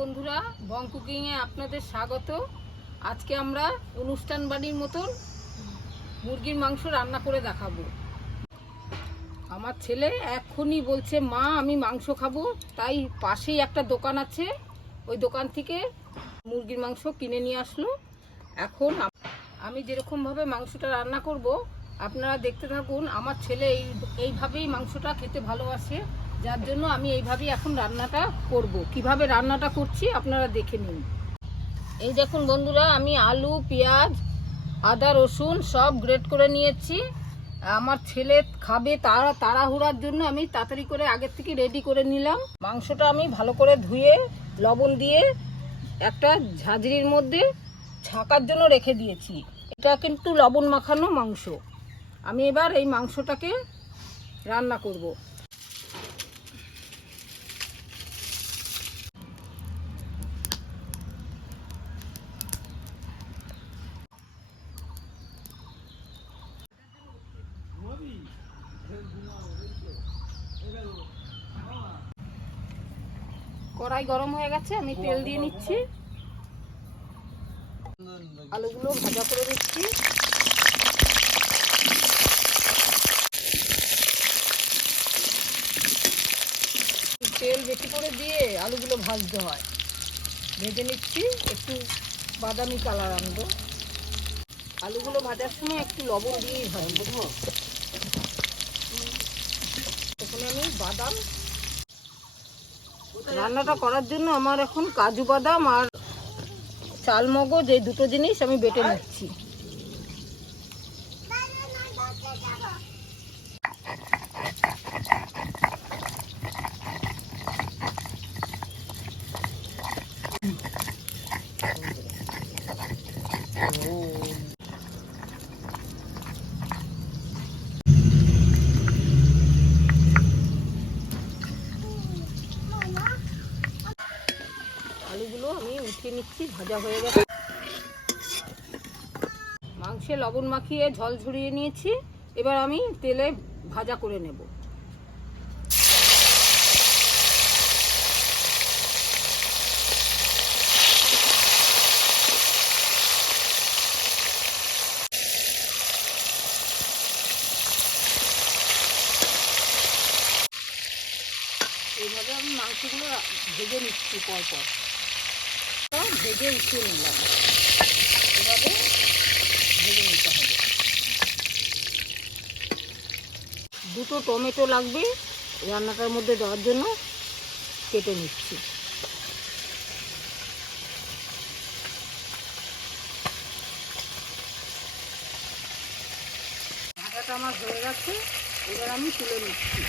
বন্ধুরা, বং কুকিংয়ে আপনাদের স্বাগত। আজকে আমরা অনুষ্ঠান বাড়ির মতন মুরগির মাংস রান্না করে দেখাবো। আমার ছেলে এক্ষুনি বলছে, মা আমি মাংস খাবো। তাই পাশেই একটা দোকান আছে, ওই দোকান থেকে মুরগির মাংস কিনে নিয়ে আসলো। এখন আমি যেরকমভাবে মাংসটা রান্না করব আপনারা দেখতে থাকুন। আমার ছেলে এইভাবেই মাংসটা খেতে ভালোবাসে, যার জন্য আমি এইভাবেই এখন রান্নাটা করব। কিভাবে রান্নাটা করছি আপনারা দেখে নিন। এই দেখুন বন্ধুরা, আমি আলু, পেঁয়াজ, আদা, রসুন সব গ্রেট করে নিয়েছি। আমার ছেলে খাবে, তাড়াহুড়ার জন্য আমি তাড়াতাড়ি করে আগের থেকে রেডি করে নিলাম। মাংসটা আমি ভালো করে ধুয়ে লবণ দিয়ে একটা ঝাঁঝরির মধ্যে ছাকার জন্য রেখে দিয়েছি। এটা কিন্তু লবণ মাখানো মাংস। আমি এবার এই মাংসটাকে রান্না করব। কড়াই গরম হয়ে গেছে, আমি তেল দিয়ে নিচ্ছি। আলুগুলো ভাজা করে নিচ্ছি। তেল বেশি করে দিয়ে আলুগুলো ভাজতে হয়। ভেজে নিচ্ছি, একটু বাদামি কালার আনবো। আলুগুলো ভাজার সময় একটু লবণ দিয়েই ভাজবো। এখানে আমি বাদাম, রান্নাটা করার জন্য আমার এখন কাজু বাদাম আর চালমগজ এই দুটো জিনিস আমি বেটে নিচ্ছি। আলুগুলো আমি উঠিয়ে নিচ্ছি, ভাজা হয়ে গেছে। মাংসে লবণ মাখিয়ে ঝোল ঝরিয়ে নিয়েছি। এবার আমি তেলে ভাজা করে নেব। এইভাবে আমি মাংসগুলো ভেজে নিচ্ছি, পরপর ভেজে উঠিয়ে নিলাম। এভাবে ভেজে নিতে হবে। দুটো টমেটো লাগবে রান্নাটার মধ্যে দেওয়ার জন্য, কেটে নিচ্ছি। ভাজাটা আমার হয়ে গেছে, এবার আমি তুলে নিচ্ছি।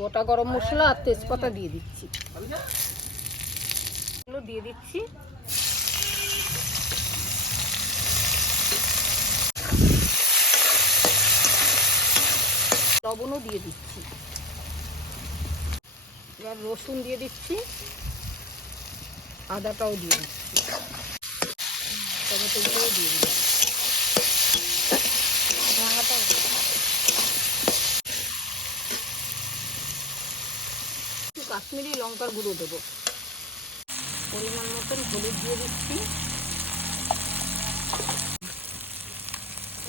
গোটা গরম মশলা আর তেজপাতা দিয়ে দিচ্ছি। এগুলো দিয়ে দিচ্ছি। লবণও দিয়ে দিচ্ছি। এবার রসুন দিয়ে দিচ্ছি, আদাটাও দিয়ে দিচ্ছি, টমেটোগুলোও দিয়ে দিলাম। একটু কাশ্মীরি লঙ্কার গুঁড়ো দেবো। পরিমাণ মতন হলুদ দিয়ে দিচ্ছি।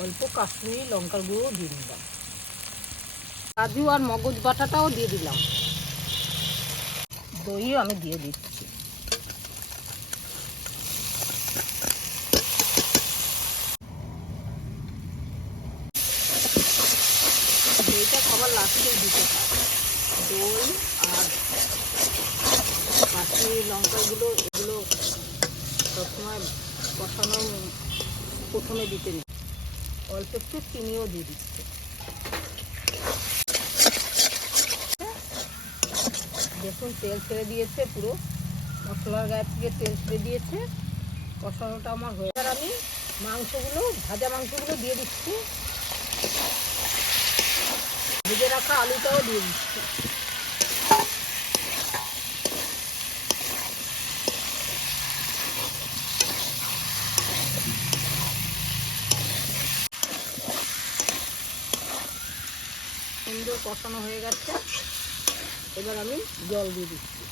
অল্প কাশ্মীরি লঙ্কার গুঁড়ো দিয়ে দিলাম। কাজু আর মগজ বাটাটাও দিয়ে দিলাম। দইও আমি দিয়ে দিচ্ছি। দইটা খাবার লাস্টে দিতে হয়। দই আর কাশ্মীরি লঙ্কাগুলো এগুলো সবসময় কষানোর প্রথমে দিতে নেই। অল্প একটু চিনিও দিয়ে দিচ্ছে। দেখুন তেল ছেড়ে দিয়েছে, পুরো মশলার গায়ে থেকে তেল ছেড়ে দিয়েছে। কষানোটা আমার হয়ে, এবার আমি মাংসগুলো, ভাজা মাংসগুলো দিয়ে দিচ্ছি। ভেজে রাখা আলুটাও দিয়ে দিচ্ছি। কষানো হয়ে গেছে, এবার আমি জল দিয়ে দিচ্ছি।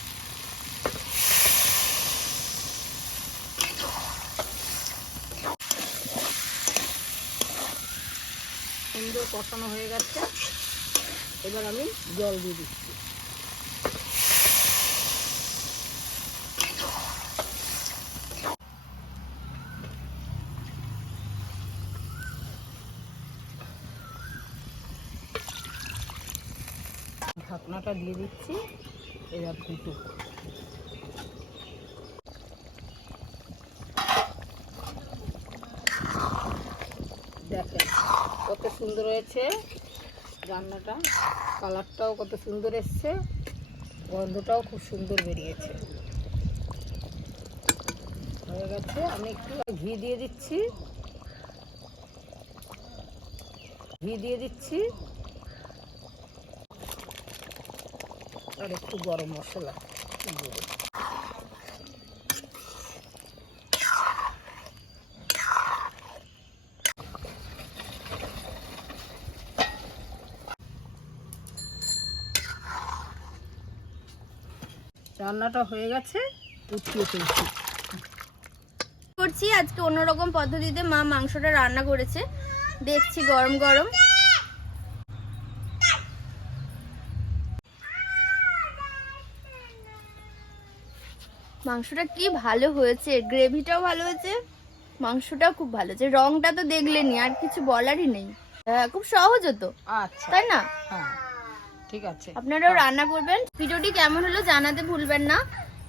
সুন্দর কষানো হয়ে গেছে, এবার আমি জল দিয়ে দিচ্ছি। ঢাকনাটা দিয়ে দিচ্ছি, এবার ফুটুক। দেখেন কত সুন্দর হয়েছে রান্নাটা, কালারটাও কত সুন্দর এসছে, গন্ধটাও খুব সুন্দর বেরিয়েছে। হয়ে গেছে, আমি একটু ঘি দিয়ে দিচ্ছি, আর একটু গরম মশলা দিয়ে দেবো। রান্নাটা হয়ে গেছে, উঠিয়ে ফেলছি। করছি আজকে অন্যরকম পদ্ধতিতে মা মাংসটা রান্না করেছে, দেখছি গরম গরম। মাংসটা কি ভালো হয়েছে, গ্রেভিটাও ভালো হয়েছে, মাংসটাও খুব ভালো হয়েছে। রংটা তো দেখলেনি, আর কিছু বলারই নেই। খুব সহজ হতো, আচ্ছা তাই না? হ্যাঁ ঠিক আছে, আপনারাও রান্না করবেন। ভিডিওটি কেমন হলো জানাতে ভুলবেন না,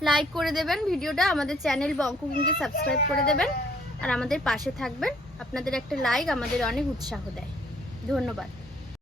লাইক করে দেবেন ভিডিওটা, আমাদের চ্যানেল বং কুকিংকে সাবস্ক্রাইব করে দেবেন, আর আমাদের পাশে থাকবেন। আপনাদের একটা লাইক আমাদের অনেক উৎসাহ দেয়। ধন্যবাদ।